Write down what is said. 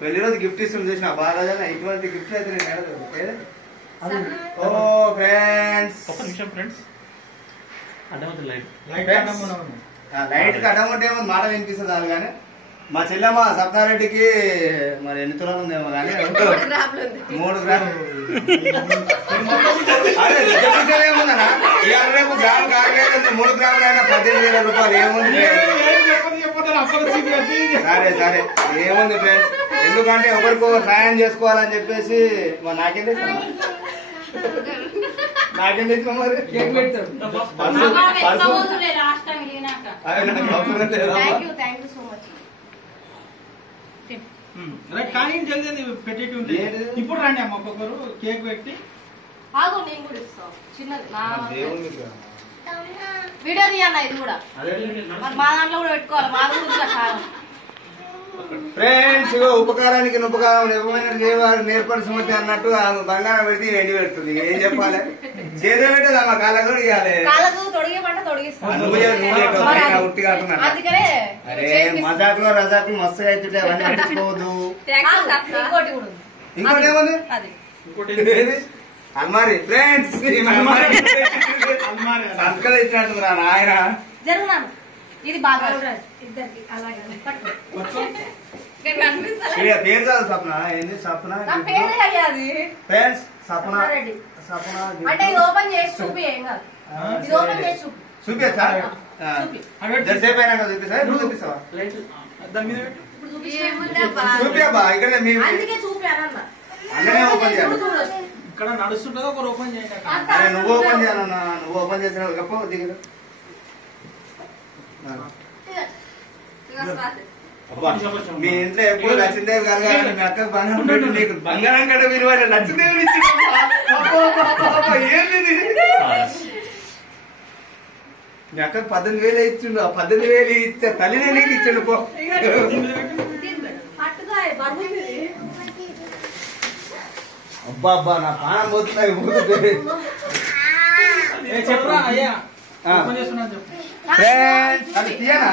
పెళ్లి రోజు గిఫ్ట్ ఇస్తుంది చూసిన బాగా ఇటువంటి గిఫ్ట్ అయితే నేను ఓ ఫ్రెండ్స్ ఒక నిమిషం ఫ్రెండ్స్ లైట్ కి అడ్డం ఉంటే మాట వినిపిస్తుంది అది కానీ మా చెల్లెమ్మ సప్నారెడ్డికి మరి ఎన్ని తులాలు ఉందేమో కానీ 3 గ్రాములు అదే ఏముందన్నా రేపు గ్రాము కాగలేదు 3 గ్రాములు అయినా 18,000 రూపాయలు ఏముంది సరే సరే ఏముంది ఫ్రెండ్స్ ఎందుకంటే ఒకరికో సాయం చేసుకోవాలని చెప్పేసి నాకేం తెచ్చా నాకేం తెచ్చా మరి కేక్ పెడతాడు కానీ జల్దీ పెట్టేటి ఉంటుంది ఇప్పుడు రండి అమ్మ ఒక్కొక్కరు కేక్ పెట్టి వీడియో తీయన్న ఇది కూడా మా దాంట్లో కూడా పెట్టుకోవాలి మా దాంట్లో ఫ్రెండ్స్ ఉపకారానికి ఉపకారం ఎవరైనా నేర్పడి సుమతి అన్నట్టు బంగారం పెడితే వెండి పెడుతుంది ఏం చెప్పాలి చేదే పెట్టదు అమ్మ కాళ్ళకు ఇవ్వాలి అరే మజాకులో రజాకులు మస్తు అవుతుంటే అవన్నీ పట్టించుకోవద్దు ఇంకోటి ఏముంది అల్మారి ఫ్రెండ్స్ సంతకం ఇచ్చినట్టు రా నాయన ఇది బాగా పేరు కాదు సప్న ఏంది సప్న ఫ్రెండ్స్ సప్న సప్న అంటే ఇది ఓపెన్ చేసి చూపి ఏం కాదు ఇది ఓపెన్ చేసి చూపి చూపించా సేపు అయినా కదా చూపిస్తా నువ్వు చూపిస్తావా చూపియబ్బా ఇక్కడ అందుకే చూపానన్న అన్ననే ఓపెన్ చేయాలి ఇక్కడ నడుస్తుంటదో ఒక ఓపెన్ చేయండి అరే నువ్వు ఓపెన్ చేయాలన్నా నువ్వు ఓపెన్ చేసిన గొప్ప దిగదు మీ ఇంట్లో ఎప్పుడు లక్ష్మీదేవి గారు మీ అక్క బంగారం పెట్టి నీకు బంగారం కట్ట విలువ లక్ష్మీదేవి ఇచ్చి ఏంది మీ అక్క 18,000 ఇచ్చిండు 18,000 ఇచ్చే తల్లినే నీకు ఇచ్చిండు పో అబ్బా అబ్బా నా పానం పోతున్నాయి చెప్పరా అయ్యా అది తీయనా